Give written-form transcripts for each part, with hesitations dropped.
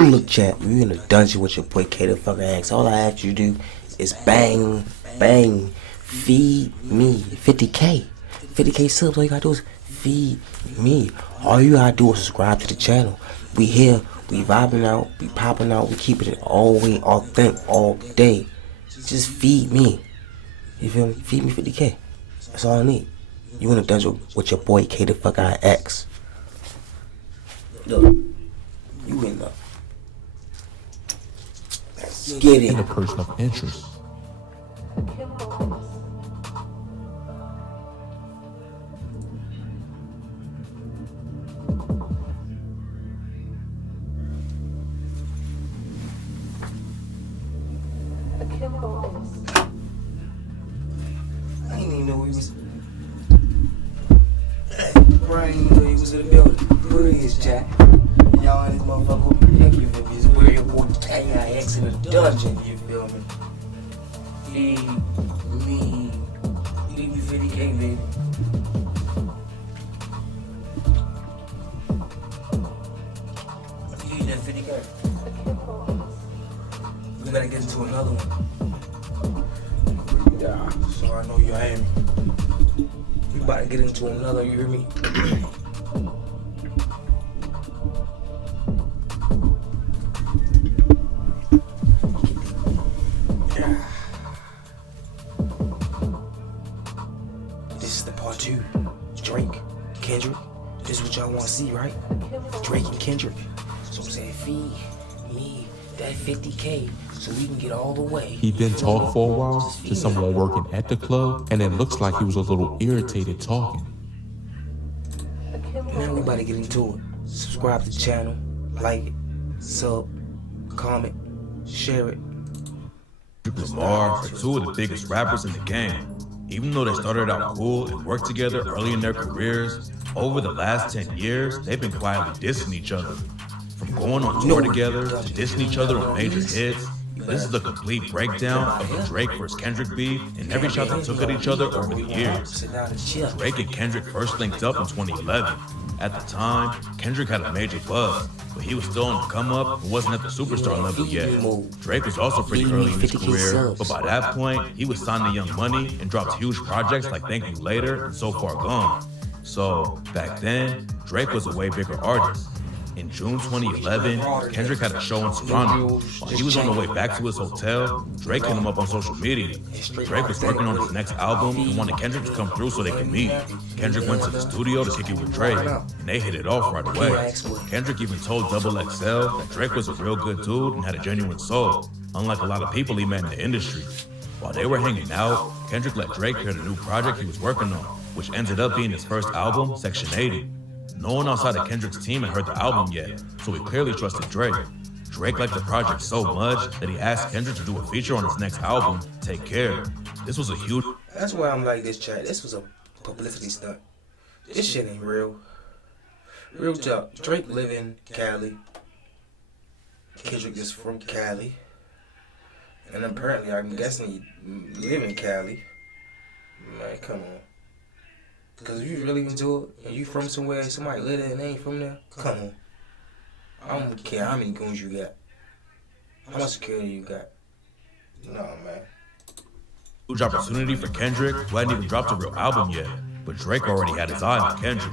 Look, chat, you in a dungeon with your boy K the fucking X. All I ask you to do is bang, bang, feed me 50K. 50K subs, all you gotta do is feed me. All you gotta do is subscribe to the channel. We here, we vibing out, we popping out, we keeping it all the way authentic all day. Just feed me. You feel me? Feed me 50K. That's all I need. You in a dungeon with your boy K the fucking X. Look, you in the get it. And a person of interest. I didn't even know he was. Bro, I didn't even know he was in the building. Who it is, chat? Y'all in this motherfucker. Thank you for this. We're your boy KIX in the dungeon. You feel me? Feed me. Feed me 50K, baby. Feed that 50K. We gotta get into another one. Yeah, so I know you hear me. We about to get into another, you hear me? This is the part 2. Drake, Kendrick. This is what y'all want to see, right? Drake and Kendrick. So I'm saying feed me that 50K so we can get all the way. He then talked for a while to someone working at the club, and it looks like he was a little irritated talking. Now we about to get into it. Subscribe to the channel, like it, sub, comment, share it. Lamar are two of the biggest rappers in the game. Even though they started out cool and worked together early in their careers, over the last 10 years, they've been quietly dissing each other. From going on tour together to dissing each other on major hits, this is the complete breakdown of the Drake vs. Kendrick beef and every shot they took at each other over the years. Drake and Kendrick first linked up in 2011. At the time, Kendrick had a major buzz, but he was still on the come up and wasn't at the superstar level yet. Drake was also pretty early in his career, but by that point, he was signed to Young Money and dropped huge projects like Thank You Later and So Far Gone. So, back then, Drake was a way bigger artist. In June 2011, Kendrick had a show in Toronto. While he was on the way back to his hotel, Drake hit him up on social media. Drake was working on his next album and wanted Kendrick to come through so they could meet. Kendrick went to the studio to kick it with Drake, and they hit it off right away. Kendrick even told Double XL that Drake was a real good dude and had a genuine soul, unlike a lot of people he met in the industry. While they were hanging out, Kendrick let Drake hear the new project he was working on, which ended up being his first album, Section 80. No one outside of Kendrick's team had heard the album yet, so he clearly trusted Drake. Drake liked the project so much that he asked Kendrick to do a feature on his next album, Take Care. This was a huge... That's why I'm like this, chat. This was a publicity stunt. This shit ain't real. Real talk. Drake live in Cali. Kendrick is from Cali. And apparently, I'm guessing he live in Cali. Man, come on. Because if you really into it, and you from somewhere, somebody live there and they ain't from there, come on. I don't care how many goons you got. How much security you got. No, man. Huge opportunity for Kendrick, who hadn't even dropped a real album yet, but Drake already had his eye on Kendrick.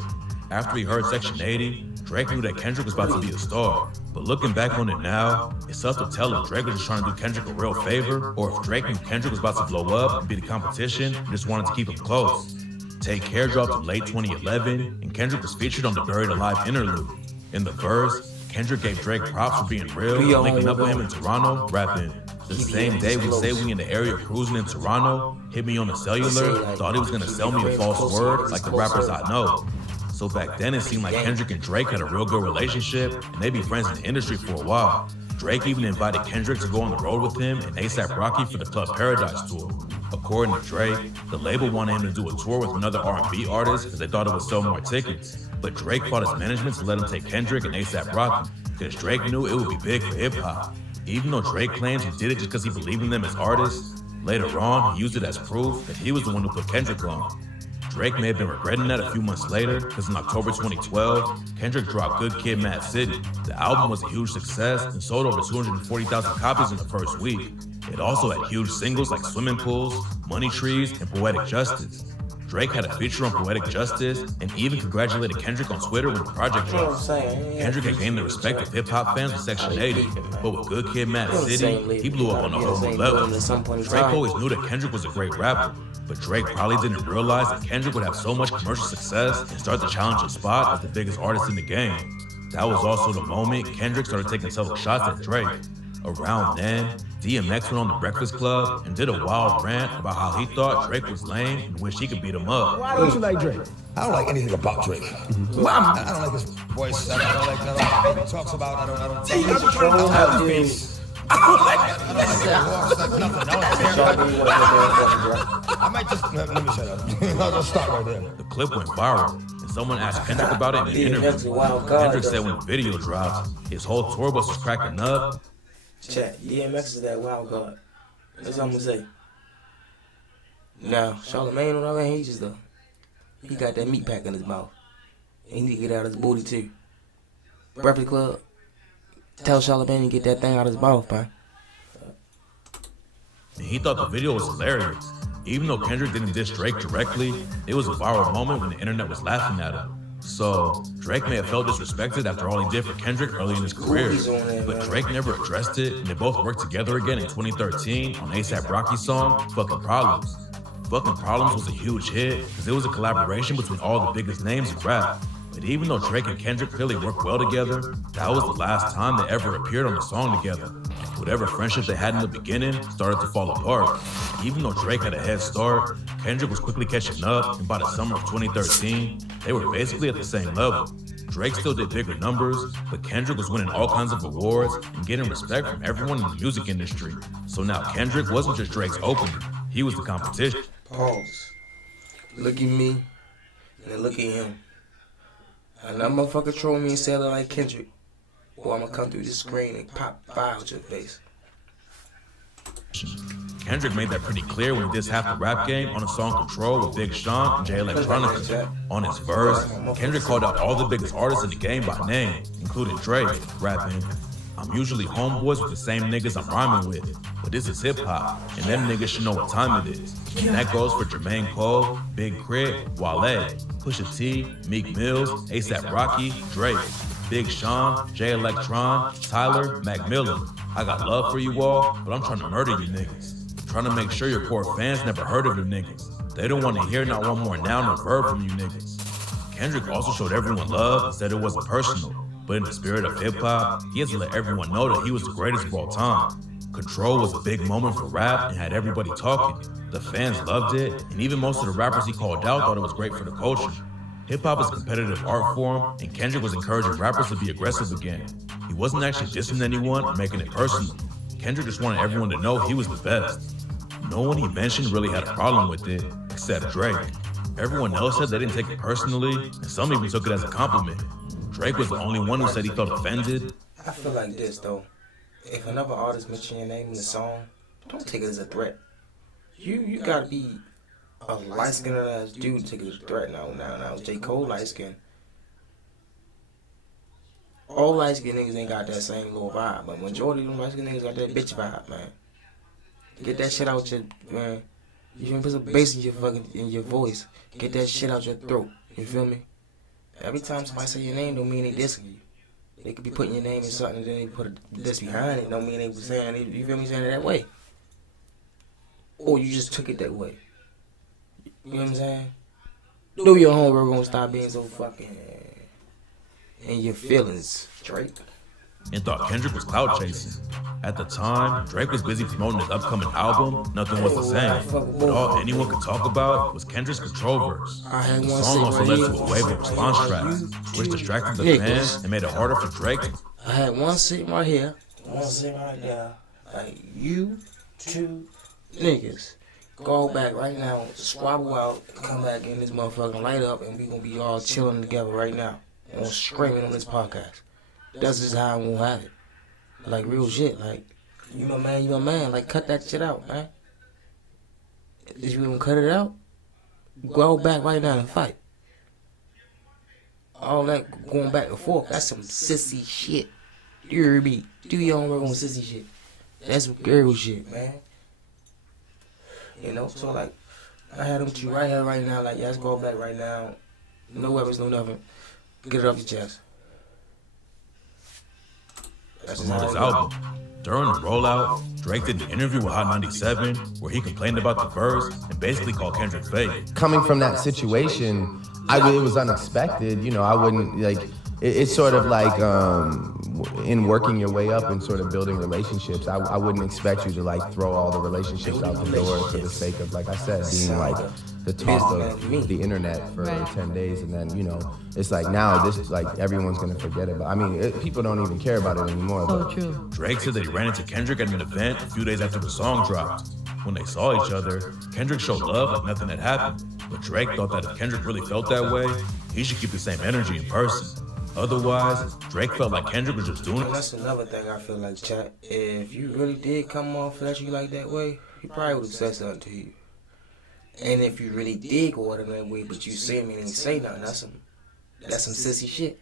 After he heard Section 80, Drake knew that Kendrick was about to be a star. But looking back on it now, it's tough to tell if Drake was just trying to do Kendrick a real favor, or if Drake knew Kendrick was about to blow up and be the competition and just wanted to keep him close. Take Care dropped in late 2011, and Kendrick was featured on the Buried Alive interlude. In the verse, Kendrick gave Drake props for being real, linking up with him in Toronto, rapping, "The same day we say we in the area cruising in Toronto, hit me on the cellular, thought he was gonna sell me a false word like the rappers I know." So back then it seemed like Kendrick and Drake had a real good relationship, and they'd be friends in the industry for a while. Drake even invited Kendrick to go on the road with him and A$AP Rocky for the Club Paradise tour. According to Drake, the label wanted him to do a tour with another R&B artist because they thought it would sell more tickets. But Drake fought his management to let him take Kendrick and A$AP Rocky because Drake knew it would be big for hip-hop. Even though Drake claims he did it just because he believed in them as artists, later on he used it as proof that he was the one who put Kendrick on. Drake may have been regretting that a few months later, because in October 2012, Kendrick dropped Good Kid, Mad City. The album was a huge success and sold over 240,000 copies in the first week. It also had huge singles like Swimming Pools, Money Trees, and Poetic Justice. Drake had a feature on Poetic Justice and even congratulated Kendrick on Twitter when the project dropped. Kendrick had gained the respect of hip-hop fans with Section 80, but with Good Kid, Mad City, he blew up on a whole new level. Drake always knew that Kendrick was a great rapper, but Drake probably didn't realize that Kendrick would have so much commercial success and start to challenge his spot as the biggest artist in the game. That was also the moment Kendrick started taking subtle shots at Drake. Around then, DMX went on The Breakfast Club and did a wild rant about how he thought Drake was lame and wished he could beat him up. Why don't you like Drake? I don't like anything about Drake. I don't like his voice. I don't like what he talks about. I don't like his I might just, let me shut up. I'll just stop right there. The clip went viral, and someone asked Kendrick about it in the interview. Kendrick said when the video dropped, his whole tour bus was cracking up. Chat, DMX is that wild card. That's what I'm gonna say. Now, Charlamagne, on the other hand, he just he got that meat pack in his mouth. And he need to get out his booty too. Breakfast Club, tell Charlamagne to get that thing out of his mouth, man. And he thought the video was hilarious. Even though Kendrick didn't diss Drake directly, it was a viral moment when the internet was laughing at him. So, Drake may have felt disrespected after all he did for Kendrick early in his career, but Drake never addressed it, and they both worked together again in 2013 on A$AP Rocky's song, Fucking Problems. Fucking Problems was a huge hit, because it was a collaboration between all the biggest names in rap. But even though Drake and Kendrick clearly worked well together, that was the last time they ever appeared on a song together. Whatever friendship they had in the beginning started to fall apart. Even though Drake had a head start, Kendrick was quickly catching up, and by the summer of 2013, they were basically at the same level. Drake still did bigger numbers, but Kendrick was winning all kinds of awards and getting respect from everyone in the music industry. So now Kendrick wasn't just Drake's opener, he was the competition. Pause. Look at me, and then look at him. And that motherfucker troll me and say it like Kendrick, or I'm gonna come through this screen and pop fire out your face. Kendrick made that pretty clear when he dissed Half the Rap Game on a song Control with Big Sean and Jay Electronica. On his verse, Kendrick called out all the biggest artists in the game by name, including Drake, rapping, "I'm usually homeboys with the same niggas I'm rhyming with, but this is hip-hop, and them niggas should know what time it is." And that goes for Jermaine Cole, Big Crit, Wale, Pusha T, Meek Mills, A$AP Rocky, Drake, Big Sean, Jay Electron, Tyler, Mac Miller. I got love for you all, but I'm trying to murder you niggas. Trying to make sure your core fans never heard of you niggas. They don't want to hear not one more noun or verb from you niggas. Kendrick also showed everyone love and said it wasn't personal, but in the spirit of hip-hop, he has to let everyone know that he was the greatest of all time. Control was a big moment for rap and had everybody talking. The fans loved it, and even most of the rappers he called out thought it was great for the culture. Hip-hop is a competitive art form, and Kendrick was encouraging rappers to be aggressive again. He wasn't actually dissing anyone or making it personal. Kendrick just wanted everyone to know he was the best. No one he mentioned really had a problem with it, except Drake. Everyone else said they didn't take it personally, and some even took it as a compliment. Drake was the only one who said he felt offended. I feel like this, though. If another artist mentions your name in the song, don't take it as a threat. You gotta be a light-skinned ass dude to take it as a threat now. J. Cole light-skinned. All light-skinned niggas ain't got that same little vibe, but majority of them light-skinned niggas got that bitch vibe, man. Get that shit out your, man. You can put some bass in your voice. Get that shit out your throat. You feel me? Every time somebody say your name don't mean they dissing you. They could be putting your name in something and then they put a diss behind it. Don't mean they was saying it, you feel me, saying it that way. Or you just took it that way. You know what I'm saying? Do your homework, gonna stop being so fucking in your feelings, Drake. And thought Kendrick was clout chasing. At the time, Drake was busy promoting his upcoming album, Nothing Was the Same. But all anyone could talk about was Kendrick's Control verse. The song also led to a wave of response tracks, which distracted the fans and made it harder for Drake. I had one sitting right here, one sitting right there. Like, you two niggas, go back right now, squabble out, come back in this motherfucking light up, and we gonna be all chilling together right now. And screaming on this podcast. That's just how I'm gonna have it. Like, real shit. Like, you my man. Like, cut that shit out, man. Is you gonna cut it out? Go back right now and fight. All that going back and forth, that's some sissy shit. You hear me? Do your own work on sissy shit. That's some girl shit, man. You know, so like, I had them with you right here, right now. Like, yeah, let's go back right now. No weapons, no nothing. Get it off your chest. That's On his album. During the rollout, Drake did an interview with Hot 97 where he complained about the verse and basically called Kendrick fake. Coming from that situation, it was unexpected. You know, I wouldn't like. It's sort of like in working your way up and sort of building relationships. I wouldn't expect you to like throw all the relationships out the door for the sake of, like I said, being like the talk of the internet for 10 days, and then, you know, it's like now this, like, everyone's gonna forget about. I mean, people don't even care about it anymore. So true. Drake said that he ran into Kendrick at an event a few days after the song dropped. When they saw each other, Kendrick showed love like nothing had happened. But Drake thought that if Kendrick really felt that way, he should keep the same energy in person. Otherwise, Drake felt like Kendrick was just doing it. That's another thing I feel like, chat. If you really did come off at you like that way, he probably would have said something to you. And if you really did go out that way, but you see me and ain't say nothing, that's some sissy shit.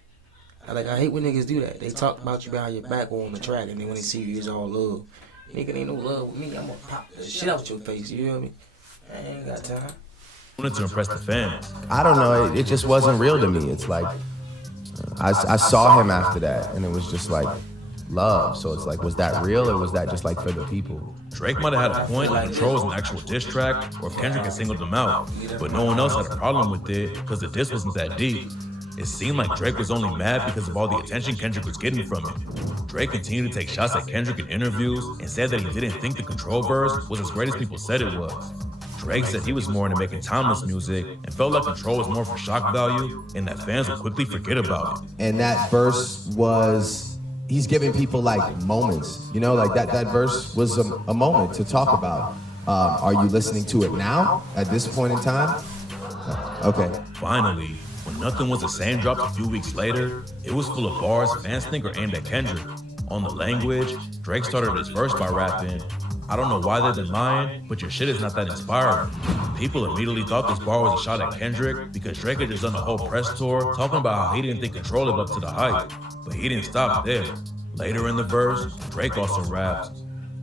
I hate when niggas do that. They talk about you behind your back or on the track, and then when they see you, it's all love. Nigga, ain't no love with me. I'm gonna pop the shit out your face. You hear me? I ain't got time. To impress the fans. I don't know. It just wasn't real to me. It's like I saw him after that, and it was just like love. So it's like, was that real, or was that just like for the people? Drake might have had a point if Control was an actual diss track, or if Kendrick had singled them out, but no one else had a problem with it because the diss wasn't that deep. It seemed like Drake was only mad because of all the attention Kendrick was getting from it. Drake continued to take shots at Kendrick in interviews and said that he didn't think the Control verse was as great as people said it was. Drake said he was more into making timeless music and felt like Control was more for shock value and that fans would quickly forget about it. And that verse was, he's giving people like moments, you know, like that verse was a moment to talk about. Are you listening to it now at this point in time? Okay. Finally, when Nothing Was the Same dropped a few weeks later, it was full of bars fans think are aimed at Kendrick. On the language, Drake started his verse by rapping, "I don't know why they've been lying, but your shit is not that inspiring." People immediately thought this bar was a shot at Kendrick because Drake had just done a whole press tour talking about how he didn't think Control lived up to the hype. But he didn't stop there. Later in the verse, Drake also raps,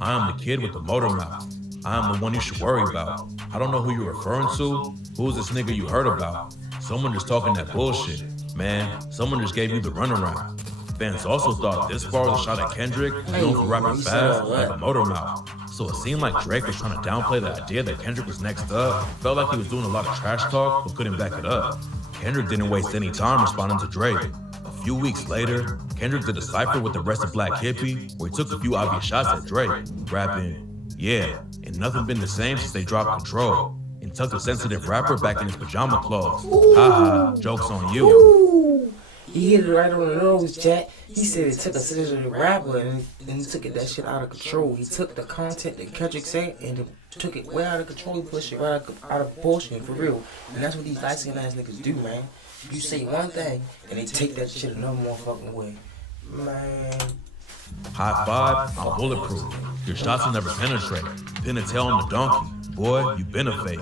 "I am the kid with the motor mouth. I am the one you should worry about. I don't know who you're referring to. Who's this nigga you heard about? Someone just talking that bullshit. Man, someone just gave you the runaround." Fans also thought this bar was a shot at Kendrick, known for rapping fast like a motor mouth. So it seemed like Drake was trying to downplay the idea that Kendrick was next up. Felt like he was doing a lot of trash talk, but couldn't back it up. Kendrick didn't waste any time responding to Drake. A few weeks later, Kendrick did a cypher with the rest of Black Hippie, where he took a few obvious shots at Drake, rapping, "Yeah, and nothing been the same since they dropped Control," and tucked a sensitive rapper back in his pajama clothes. Haha, joke's on you. Ooh, he hit it right on the nose, chat. He said it took a sensitive rapper and he took that shit out of control. He took the content that Kendrick said and took it way out of control. He pushed it right out of proportion, for real. And that's what these light-skinned ass niggas do, man. You say one thing and they take that shit another motherfucking way. Man. High five, I'm bulletproof. Your shots will never penetrate. Pin a tail on the donkey. Boy, you been a fake.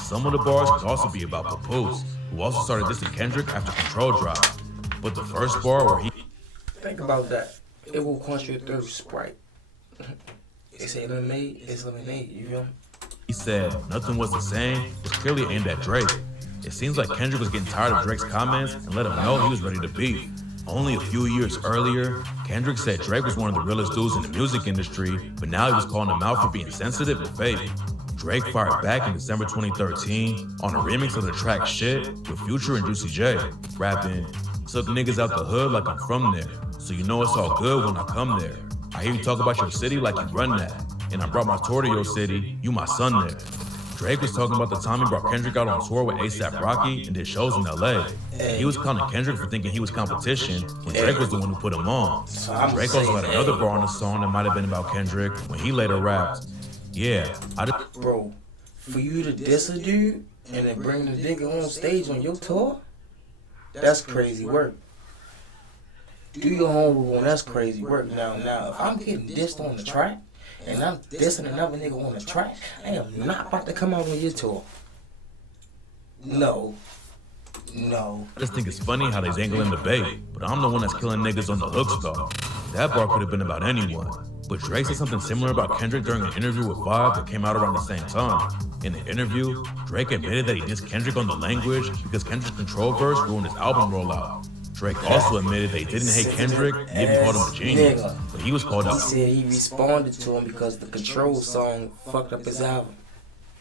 Some of the bars could also be about Papoose, who also started dissing Kendrick after Control dropped. But the first bar where he... Think about that. It will quench your thirst, Sprite. They say lemonade, it's lemonade, you feel me? He said nothing was the same was clearly aimed at Drake. It seems like Kendrick was getting tired of Drake's comments and let him know he was ready to beef. Only a few years earlier, Kendrick said Drake was one of the realest dudes in the music industry, but now he was calling him out for being sensitive and fake. Drake fired back in December 2013 on a remix of the track Shit with Future and Juicy J, rapping, "Took niggas out the hood like I'm from there, so you know it's all good when I come there. I hear you talk about your city like you run that, and I brought my tour to your city, you my son there." Drake was talking about the time he brought Kendrick out on tour with A$AP Rocky and did shows in LA. He was clowning Kendrick for thinking he was competition when Drake was the one who put him on. Drake also had another bar on the song that might have been about Kendrick when he later rapped, "Yeah, Bro, for you to diss a dude and then bring the nigga on stage on your tour, that's crazy work. Do your homework on that's crazy work. Now, if I'm getting dissed on the track and I'm dissing another nigga on the track, I am not about to come out on your tour. No. I just think it's funny how they angling the bait, but I'm the one that's killing niggas on the hooks though. That bar could have been about anyone. But Drake said something similar about Kendrick during an interview with Vibe that came out around the same time. In the interview, Drake admitted that he dissed Kendrick on the language because Kendrick's Control verse ruined his album rollout. Drake also admitted that he didn't hate Kendrick and even called him a genius, but he was called out. He said he responded to him because the Control song fucked up his album.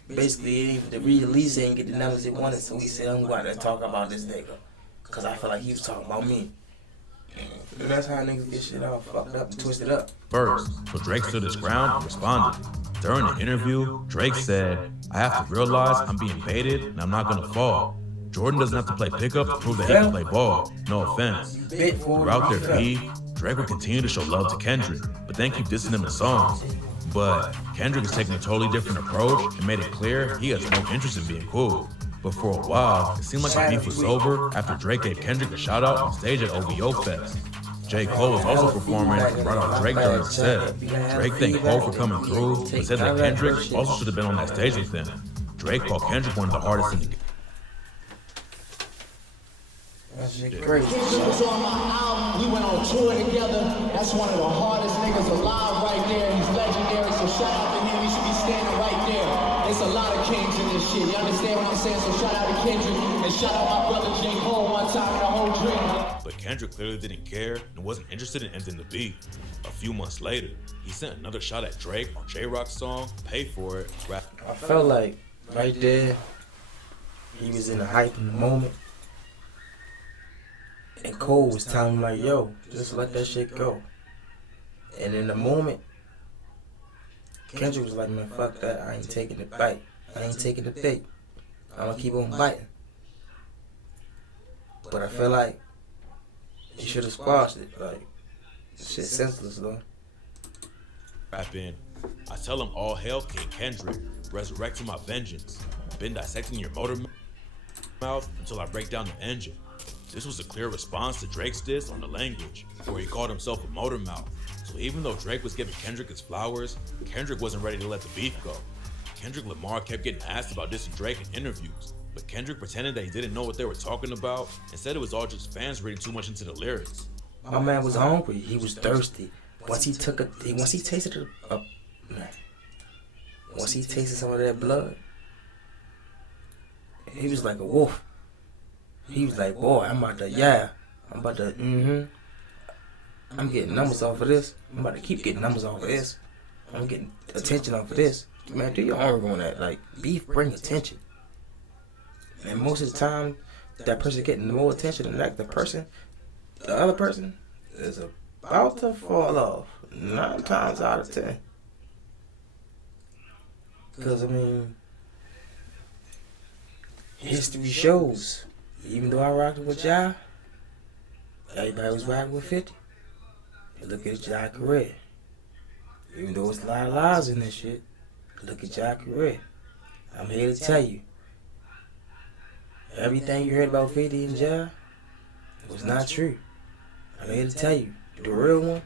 Basically, the release ain't get the numbers it wanted, so he said, I'm going to talk about this nigga. Because I feel like he was talking about me. And that's how niggas get shit all fucked up and twisted up. First, so Drake stood his ground and responded. During the interview, Drake said, I have to realize I'm being baited and I'm not gonna fall. Jordan doesn't have to play pickup to prove that he can play ball. No offense. Throughout their beef, Drake would continue to show love to Kendrick, but then keep dissing him in songs. But Kendrick is taking a totally different approach and made it clear he has no interest in being cool. But for a while, it seemed like the beef was over after Drake gave Kendrick a shout out on stage at OVO Fest. J. Cole was also performing and brought out Drake during the set. Drake thanked Cole for coming through, but said that Kendrick also should have been on that stage with him. Drake called Kendrick one of the hardest in the game. That shit crazy. Kendrick was on my album. We went on tour together. That's one of the hardest niggas alive right there. He's legendary, so shout out to him. He should be standing right there. There's a lot of kings in this shit. You understand what I'm saying? So shout out to Kendrick and shout out my brother J. Cole one time in the whole dream. But Kendrick clearly didn't care and wasn't interested in ending the beef. A few months later, he sent another shot at Drake on J-Rock's song, Pay For It, rap. I felt like right there, he was in the hype in the moment. And Cole was telling him like, yo, just let that shit go. And in the moment, Kendrick was like, man, fuck that. I ain't taking the bite. I ain't taking the bait. I'm gonna keep on biting. But I feel like he should have squashed it. Like, shit senseless though. Rapping, I tell him all hail King Kendrick, resurrecting my vengeance. Been dissecting your motor mouth until I break down the engine. This was a clear response to Drake's diss on the language, where he called himself a motor mouth. So even though Drake was giving Kendrick his flowers, Kendrick wasn't ready to let the beef go. Kendrick Lamar kept getting asked about dissing Drake in interviews, but Kendrick pretended that he didn't know what they were talking about and said it was all just fans reading too much into the lyrics. My man was hungry. He was thirsty. Once he tasted some of that blood, he was like a wolf. He was like, boy, I'm about to, I'm getting numbers off of this. I'm about to keep getting numbers off of this. I'm getting attention off of this. Man, do your homework on that. Like, beef bring attention. And most of the time, that person getting more attention than that, the other person is about to fall off 9 times out of 10. Because, I mean, history shows, even though I rocked with y'all, everybody was rocking with 50. But look at y'all career. Even though it's a lot of lies in this shit, look at y'all career. I'm here to tell you, everything you heard about 50 and Ja was not true. I'm here to tell you, the real one,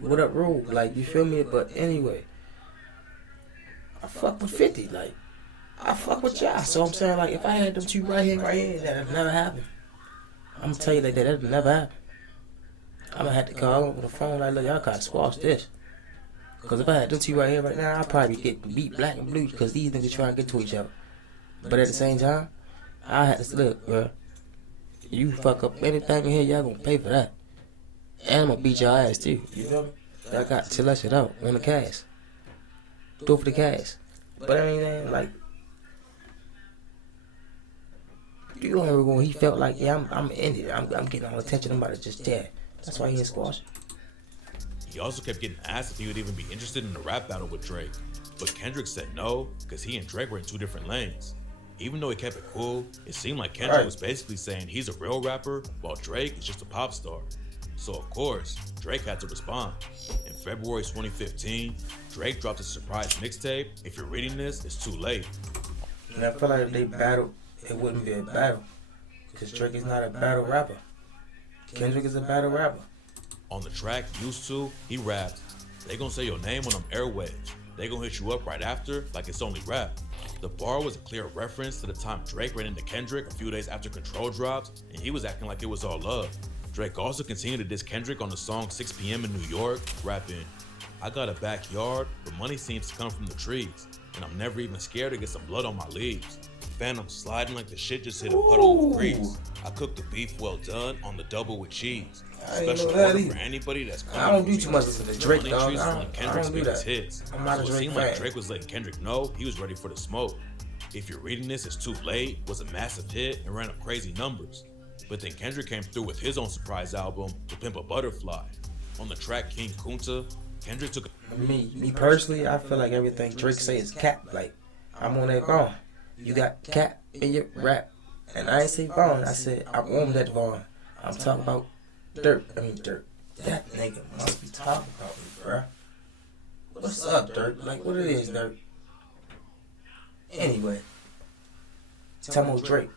what up, Rule? Like, you feel me? But anyway, I fuck with 50. Like, I fuck with y'all. So I'm saying, like, if I had them two right here, that'd never happen. I'm gonna tell you like that'd never happen. I'm gonna have to call over the phone like, look, y'all gotta squash this. Because if I had them two right here right now, I'd probably get beat black and blue because these niggas trying to get to each other. But at the same time, I had to say, look, bro, you fuck up anything in here, y'all gonna pay for that. And I'm gonna beat y'all ass too. You feel me? Y'all got to chill that shit out on the cash. Do it for the cash. But I mean, like, you don't remember when he felt like, yeah, I'm in it. I'm getting all the attention. I'm about to just jab. That's why he ain't squashing. He also kept getting asked if he would even be interested in a rap battle with Drake. But Kendrick said no, because he and Drake were in 2 different lanes. Even though he kept it cool, it seemed like Kendrick was basically saying he's a real rapper, while Drake is just a pop star. So of course, Drake had to respond. In February 2015, Drake dropped a surprise mixtape. If you're reading this, it's too late. And I feel like if they battled, it wouldn't be a battle. Because Drake is not a battle rapper. Kendrick is a battle rapper. On the track Used To, he rapped, "They gon' say your name when I'm airwaves. They gon' hit you up right after like it's only rap. The bar was a clear reference to the time Drake ran into Kendrick a few days after Control dropped, and he was acting like it was all love. Drake also continued to diss Kendrick on the song 6 p.m. in New York, rapping, "I got a backyard, but money seems to come from the trees, and I'm never even scared to get some blood on my leaves. Phantom sliding like the shit just hit a puddle of grease. I cooked the beef well done on the double with cheese. Special order for anybody that's coming. I don't do too much of the Drake, dog. Kendrick's do biggest that. hits. I'm not a So it Drake seemed fan. like Drake was letting Kendrick know he was ready for the smoke. If You're Reading This, It's Too Late was a massive hit and ran up crazy numbers. But then Kendrick came through with his own surprise album, To Pimp a Butterfly. On the track King Kunta, Kendrick took Me personally, I feel like everything Drake say is cap. Like, I'm on that Vaughn. You got cap in your rap. And I ain't say Vaughn, I said I want that Vaughn. I'm talking about Dirt. That nigga must be talking about me, bruh. What's up, Dirt? Like, what it is, Dirt? Anyway, tell me Drake.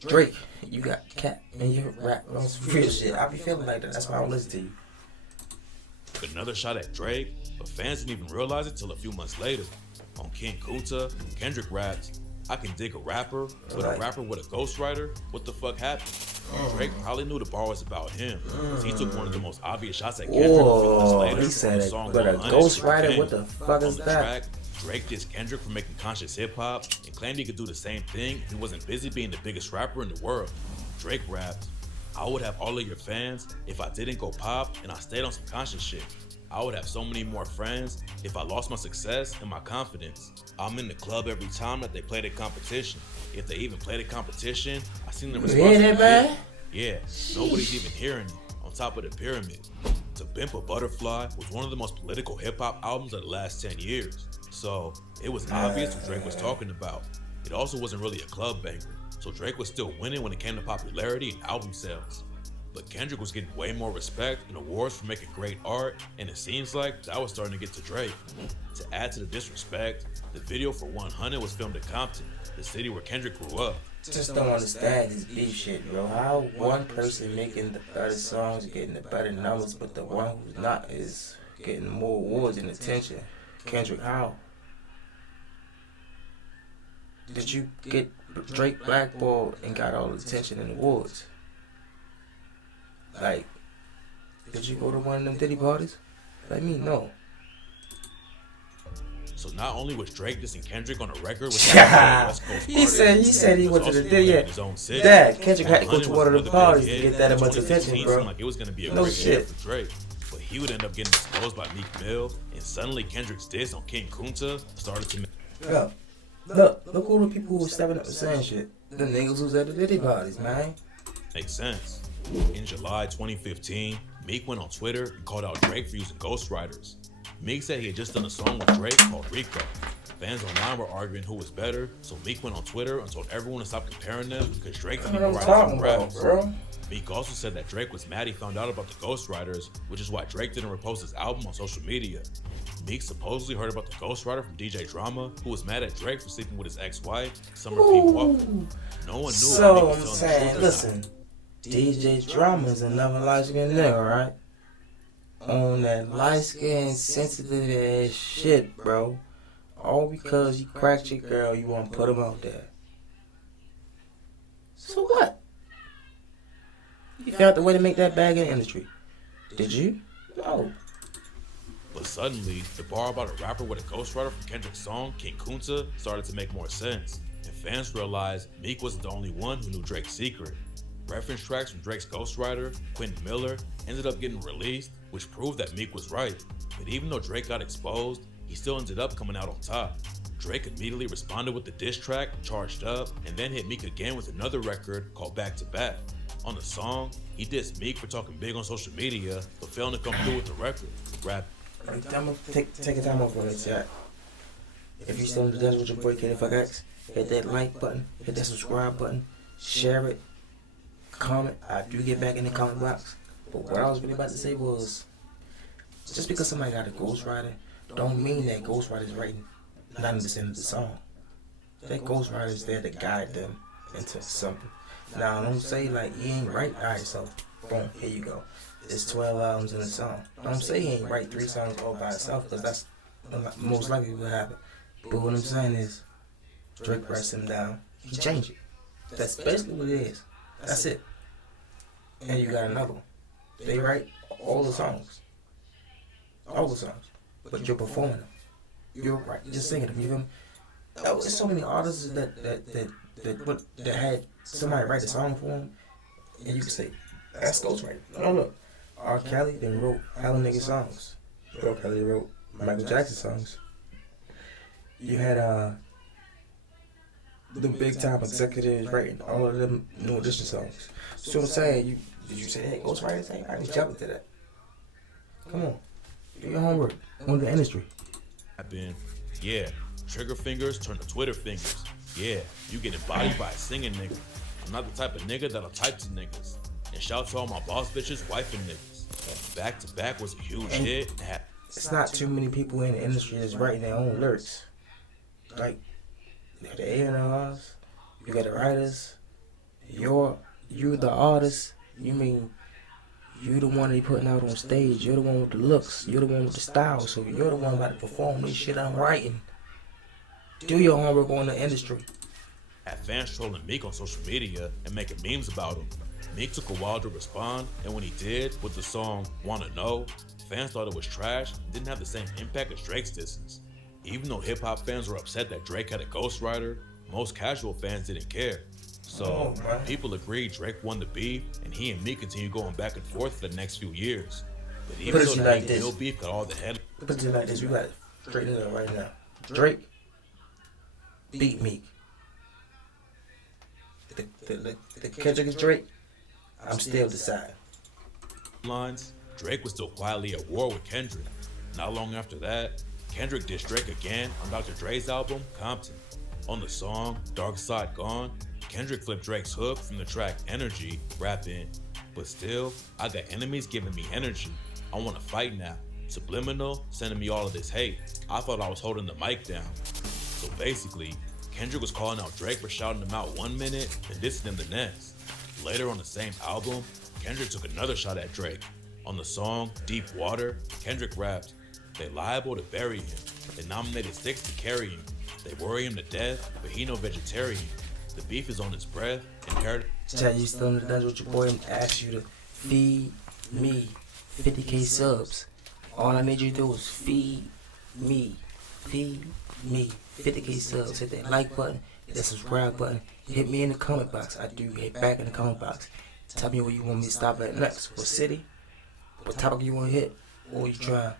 Drake, you got cap in your rap. On some real shit. I be feeling like that. That's why I don't listen to you. another shot at Drake, but fans didn't even realize it till a few months later. On King Kunta, Kendrick raps, "I can dig a rapper, but a rapper with a ghostwriter? What the fuck happened?" Drake probably knew the bar was about him, because he took one of the most obvious shots at Kendrick a few months later. He said on the it, song but a 100 ghostwriter, King. what the fuck is On the that? track, Drake dissed Kendrick for making conscious hip-hop and claimed he could do the same thing if he wasn't busy being the biggest rapper in the world. Drake rapped, "I would have all of your fans if I didn't go pop and I stayed on some conscious shit. I would have so many more friends if I lost my success and my confidence. I'm in the club every time that they play the competition. If they even play the competition, I seen the response. hear that, man? Yeah, nobody's even hearing it. On top of the pyramid. To Pimp a Butterfly was one of the most political hip-hop albums of the last 10 years. So it was obvious what Drake was talking about. It also wasn't really a club banger, so Drake was still winning when it came to popularity and album sales. But Kendrick was getting way more respect and awards for making great art, and it seems like that was starting to get to Drake. To add to the disrespect, the video for 100 was filmed in Compton, the city where Kendrick grew up. Just don't understand this beef shit, bro. How one person making the better songs getting the better numbers, but the one who's not is getting more awards and attention. Kendrick, how? Did you get Drake blackballed and got all the attention and awards? Like, did you go to one of them Diddy parties? Let me know. So not only was Drake dissing Kendrick on a record with He said he went to the Diddy. Dad, Kendrick had to go to one of the parties to get that much attention, bro. Like it was gonna be a No great year shit. for Drake, but he would end up getting exposed by Meek Mill, and suddenly Kendrick's diss on King Kunta started to Look who the people who were stepping up and saying shit. The niggas who's at the Diddy parties, man. make sense. In July 2015, Meek went on Twitter and called out Drake for using ghostwriters. Meek said he had just done a song with Drake called Rico. Fans online were arguing who was better, so Meek went on Twitter and told everyone to stop comparing them because Drake didn't even write his own raps. Bro. Meek also said that Drake was mad he found out about the ghostwriters, which is why Drake didn't repost his album on social media. Meek supposedly heard about the ghostwriter from DJ Drama, who was mad at Drake for sleeping with his ex-wife, Summer P. Walker. No one knew if Meek So was I'm telling the saying, truth or not. listen, DJ Drama is another light-skinned nigga, right? On that light-skinned, sensitive ass shit, bro. All because you cracked your girl, you want to put him out there. So what? You found the way to make that bag in the industry. Did you? No. But suddenly, the bar about a rapper with a ghostwriter from Kendrick's song, King Kunta, started to make more sense, and fans realized Meek wasn't the only one who knew Drake's secret. Reference tracks from Drake's ghostwriter, Quentin Miller, ended up getting released, which proved that Meek was right. But even though Drake got exposed, he still ended up coming out on top. Drake immediately responded with the diss track, Charged Up, and then hit Meek again with another record called Back to Back. On the song, he dissed Meek for talking big on social media, but failing to come through with the record. Rap. Take a time off on that chat. If you still in the dance with your boy KFX, hit that like button, hit that subscribe button, share it, comment. I do get back in the comment box. But what I was really about to say was, just because somebody got a ghostwriter, don't mean that ghostwriter is writing 90% of the song. That ghostwriter is there to guide them into something. Now, don't say like he ain't right. Alright, so boom, here you go. It's 12 albums in a song. Don't say he ain't write 3 songs all by himself, because Most likely will happen. But what I'm saying is, Drake writes him down. He changed it. That's basically what it is. That's it. And you got another one. They write all the songs. All the songs. But you're performing them. You're right. You're singing them. You feel me? There's so many artists that had somebody write a song for them, and you can say, that's ghostwriting. No, look. R. Kelly then wrote hella nigga songs. R. Kelly wrote Michael Jackson songs. You had the big time executives writing all of them New Edition songs. So I'm saying, did you say, hey, ghostwriting? I just jumped into that. Come on. Do your homework on the industry. I've been, yeah, trigger fingers turn to Twitter fingers. Yeah, you get embodied by a singing nigga. I'm not the type of nigga that'll type to niggas. And shout to all my boss bitches, wife and niggas. Back to Back was a huge hit. It's not too many people in the industry that's writing their own lyrics. Like, you got the A&Rs, you got the writers, you're the artist. You mean, you're the one they putting out on stage. You're the one with the looks. You're the one with the style. So you're the one about to perform this shit I'm writing. Do your homework on the industry. Had fans trolling Meek on social media and making memes about him. Meek took a while to respond, and when he did, with the song Wanna Know, fans thought it was trash and didn't have the same impact as Drake's distance. Even though hip-hop fans were upset that Drake had a ghostwriter, most casual fans didn't care. So, people agreed Drake won the beef, and he and Meek continued going back and forth for the next few years. But even though the real beef got all the head... Put it like this, we got it straight in right now. Drake beat Meek. The Kendrick is Drake, I'm still deciding. Lines, Drake was still quietly at war with Kendrick. Not long after that, Kendrick dissed Drake again on Dr. Dre's album, Compton. On the song, Dark Side Gone, Kendrick flipped Drake's hook from the track Energy, rapping, but still, I got enemies giving me energy. I wanna fight now. Subliminal, sending me all of this hate. I thought I was holding the mic down. So basically, Kendrick was calling out Drake for shouting him out 1 minute and dissing him the next. Later on the same album, Kendrick took another shot at Drake. On the song, Deep Water, Kendrick rapped, they liable to bury him. They nominated sticks to carry him. They worry him to death, but he no vegetarian. The beef is on his breath, and tell you still in the dungeon with your boy and ask you to feed me 50K subs. All I need you to do is feed me 50K subs. Hit that like button, hit that subscribe button, hit me in the comment box. I do hit back in the comment box. Tell me where you want me to stop at next. What city? What topic you want to hit? Or you try?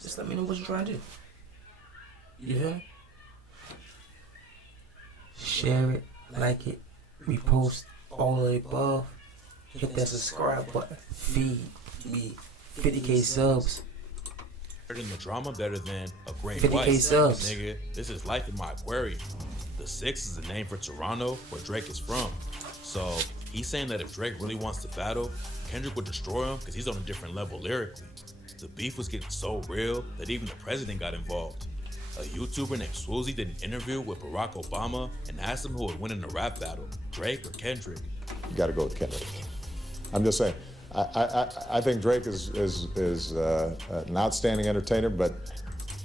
Just let me know what you're trying to do. You feel me? Share it, like it, repost, all of the above. Hit that subscribe button. Feed me 50K subs. in the drama better than a great 50K wife. subs. Nigga, this is life in my aquarium. The 6 is the name for Toronto, where Drake is from. So he's saying that if Drake really wants to battle, Kendrick would destroy him because he's on a different level lyrically. The beef was getting so real that even the president got involved. A YouTuber named Swoozy did an interview with Barack Obama and asked him who would win in a rap battle, Drake or Kendrick. You got to go with Kendrick. I'm just saying. I think Drake is an outstanding entertainer, but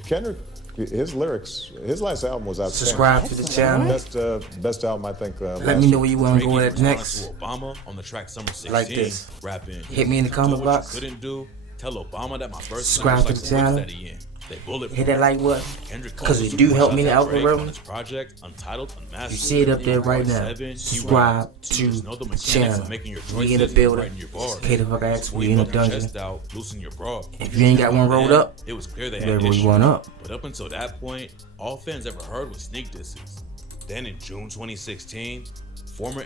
Kendrick, his lyrics, his last album was outstanding. Subscribe to the channel. Best album I think. Let me know where you want to go at Drake next. to Obama on the track Summer 16, Like this. rapping. Hit me in the comment Do what box. you couldn't do. Tell Obama that my first Subscribe to the channel. They bulletproof. Hit that like button. Kendrick Because calls it do help shout me in the out Drake algorithm. on his project, Untitled Unmastered. You see it up there right now. 7, he Subscribe rapped, to "You just know the the mechanics channel. of making your We in the choices, building. writing your bars. K the fuck ass, Before we you in the buck your dungeon. chest out, loosen your bra. If you ain't got one rolled up, it was clear they you had better roll issues. one up. But up until that point, all fans ever heard was sneak disses. Then in June 2016, former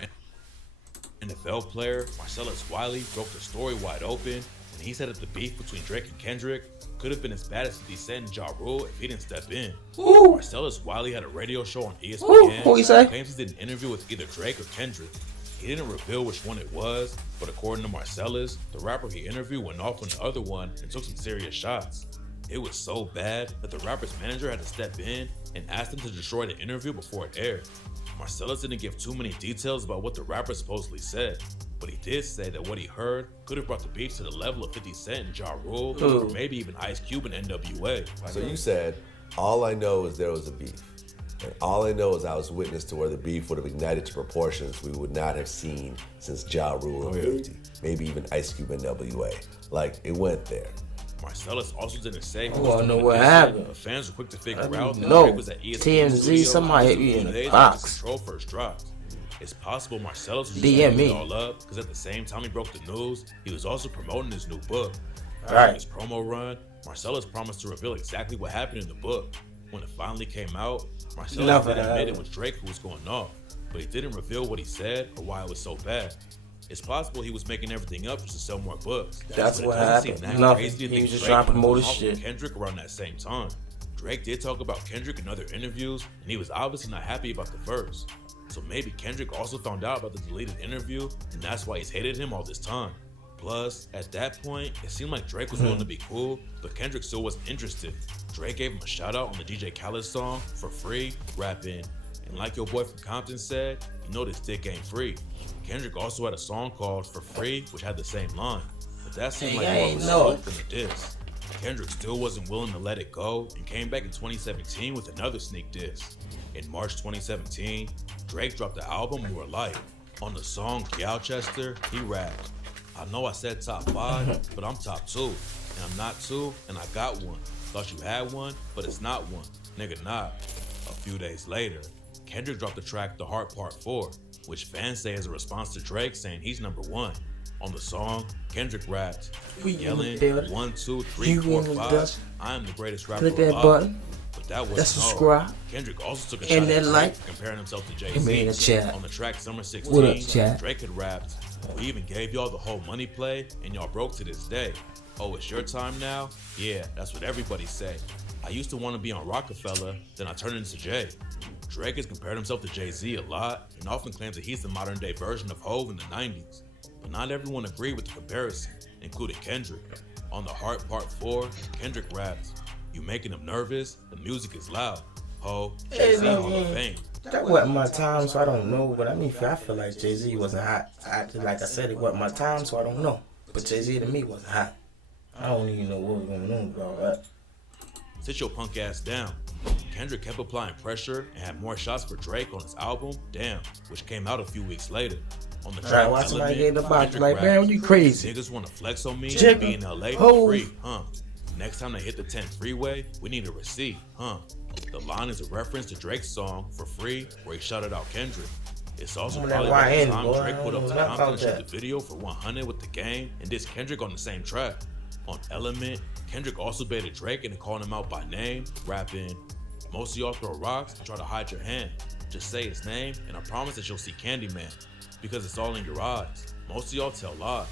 NFL player Marcellus Wiley broke the story wide open when he said that the beef between Drake and Kendrick could have been as bad as the descent in Ja Rule if he didn't step in. Ooh. Marcellus Wiley had a radio show on ESPN. Ooh, what you say? Claims he did an interview with either Drake or Kendrick. He didn't reveal which one it was, but according to Marcellus, the rapper he interviewed went off on the other one and took some serious shots. It was so bad that the rapper's manager had to step in and ask him to destroy the interview before it aired. Marcellus didn't give too many details about what the rapper supposedly said, but he did say that what he heard could have brought the beef to the level of 50 Cent and Ja Rule, or maybe even Ice Cube and NWA. So you said, all I know is there was a beef. And all I know is I was witness to where the beef would have ignited to proportions we would not have seen since Ja Rule and 50. Maybe even Ice Cube and NWA. Like, it went there. Marcellus also didn't say I want to know what happened. But fans were quick to figure out that No, Drake was at ESPN TMZ, somebody hit you in the box. Control first dropped. It's possible Marcellus was DM just me. it all up because at the same time he broke the news, he was also promoting his new book. Right. During his promo run, Marcellus promised to reveal exactly what happened in the book. When it finally came out, Marcellus did admit it was Drake who was going off, but he didn't reveal what he said or why it was so bad. It's possible he was making everything up just to sell more books. That's but what it doesn't seem happened. that Nothing. crazy to He think was just Drake trying to went promote his off with shit. Kendrick around that same time. Drake did talk about Kendrick in other interviews, and he was obviously not happy about the verse. So maybe Kendrick also found out about the deleted interview, and that's why he's hated him all this time. Plus, at that point, it seemed like Drake was willing to be cool, but Kendrick still wasn't interested. Drake gave him a shout out on the DJ Khaled song, For Free, rapping, and like your boy from Compton said, you know this dick ain't free. Kendrick also had a song called For Free, which had the same line, but that seemed like more of a scope than a diss. Kendrick still wasn't willing to let it go and came back in 2017 with another sneak diss. In March 2017, Drake dropped the album More Life. On the song Galchester, he rapped, I know I said top 5, but I'm top 2. And I'm not 2, and I got 1. Thought you had 1, but it's not 1. Nigga, not. A few days later, Kendrick dropped the track The Heart Part 4, which fans say is a response to Drake saying he's number 1. On the song, Kendrick rapped, yelling 1, 2, 3, 4, 5. I am the greatest rapper Click that alive. button. But that wasn't That's all. subscribe. Kendrick also took a And shot at that like. Drake, comparing himself to Hit me in the Jay-Z. chat. On the track Summer What up, 16, chat? Drake had rapped, we even gave y'all the whole money play, and y'all broke to this day. Oh, it's your time now? Yeah, that's what everybody say. I used to want to be on Rockefeller, then I turned into Jay. Drake has compared himself to Jay-Z a lot, and often claims that he's the modern day version of Hov in the 90s. But not everyone agreed with the comparison, including Kendrick. On The Heart Part 4, Kendrick rapped, you making them nervous, the music is loud. Ho, Jay-Z Hall of Fame. That wasn't my time, so I don't know. But I mean, I feel like Jay-Z wasn't hot. Like I said, it wasn't my time, so I don't know. But Jay-Z to me wasn't hot. I don't even know what was going on with all that. Sit your punk ass down. Kendrick kept applying pressure and had more shots for Drake on his album, Damn, which came out a few weeks later. On the track Watch somebody Element, get in the box Kendrick like, rapped, man, you crazy. niggas wanna flex on me Chicken, and be in LA hoes. for free, huh? Next time they hit the 10 freeway, we need a receipt, huh? The line is a reference to Drake's song, For Free, where he shouted out Kendrick. It's also that probably about the YN, time boy. Drake put up to I don't know Compton about and shoot that. the video for 100 with the game and dissed Kendrick on the same track. On Element, Kendrick also baited Drake and called him out by name, rapping, most of y'all throw rocks and try to hide your hand. Just say his name and I promise that you'll see Candyman. Because it's all in your eyes. Most of y'all tell lies.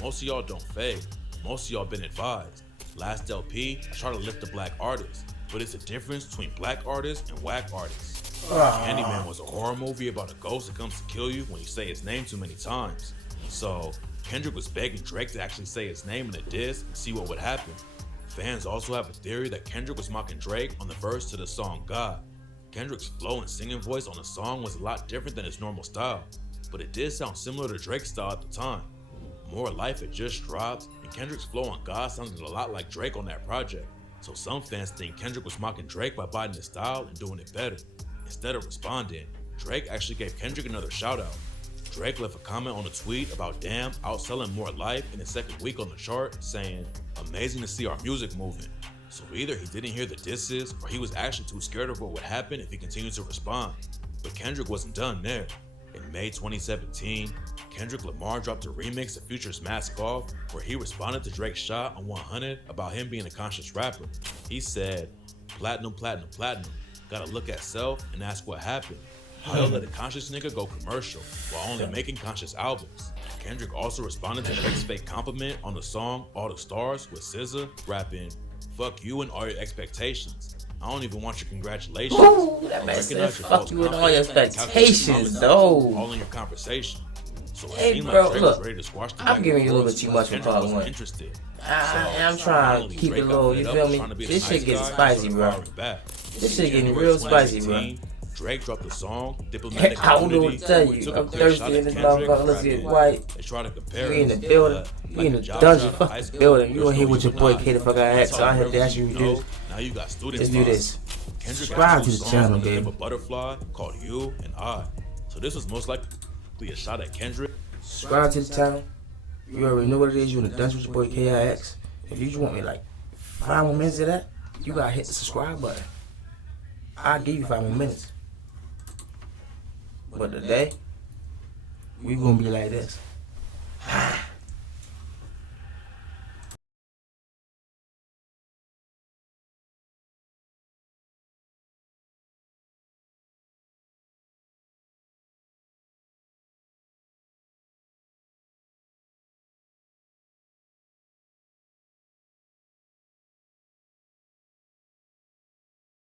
Most of y'all don't fade. Most of y'all been advised. Last LP, I try to lift a black artist. But it's a difference between black artists and whack artists. Candyman was a horror movie about a ghost that comes to kill you when you say his name too many times. So, Kendrick was begging Drake to actually say his name in a diss and see what would happen. Fans also have a theory that Kendrick was mocking Drake on the verse to the song God. Kendrick's flow and singing voice on the song was a lot different than his normal style, but it did sound similar to Drake's style at the time. More Life had just dropped, and Kendrick's flow on God sounded a lot like Drake on that project. So some fans think Kendrick was mocking Drake by biting his style and doing it better. Instead of responding, Drake actually gave Kendrick another shout out. Drake left a comment on a tweet about Damn outselling More Life in his second week on the chart, saying, amazing to see our music moving. So either he didn't hear the disses, or he was actually too scared of what would happen if he continued to respond. But Kendrick wasn't done there. In May 2017, Kendrick Lamar dropped a remix of Future's Mask Off, where he responded to Drake's shot on 100 about him being a conscious rapper. He said, platinum, platinum, platinum, gotta look at self and ask what happened. How you let a conscious nigga go commercial while only making conscious albums? Kendrick also responded to Drake's fake compliment on the song All the Stars with SZA, rapping, fuck you and all your expectations. I don't even want your congratulations. Ooh, that man said, fuck you and all your expectations, though. All in your conversation. So it Hey, seemed bro, like Drake look, was ready to squash the I'm back giving and you a little forth, bit too much for Kendrick part wasn't one. interested. I'm trying to keep it low, you feel me? This shit gets spicy, bro. This shit getting real spicy, bro. Drake dropped the song Diplomatic I don't know what Immunity, to tell where he you. took a I'm clear shot thirsty in at this Kendrick. motherfucker. Let's get white. They tried to compare We in the us, building. but We in the like a dungeon. job shot Fuck in high the school, building. You there's in here no with your you boy and I. K the fuck I That's asked. So I how have to ask you you to know. do. Now you got student Let's do this. Kendrick Subscribe got to two the songs channel, under baby. a butterfly called You and I. So this was most likely a shot at Kendrick. Subscribe to the channel. You already know what it is. You in the dungeon with your boy KIX. If you just want me like 5 more minutes of that, you gotta hit the subscribe button. I'll give you 5 more minutes. But today, we gonna be like this.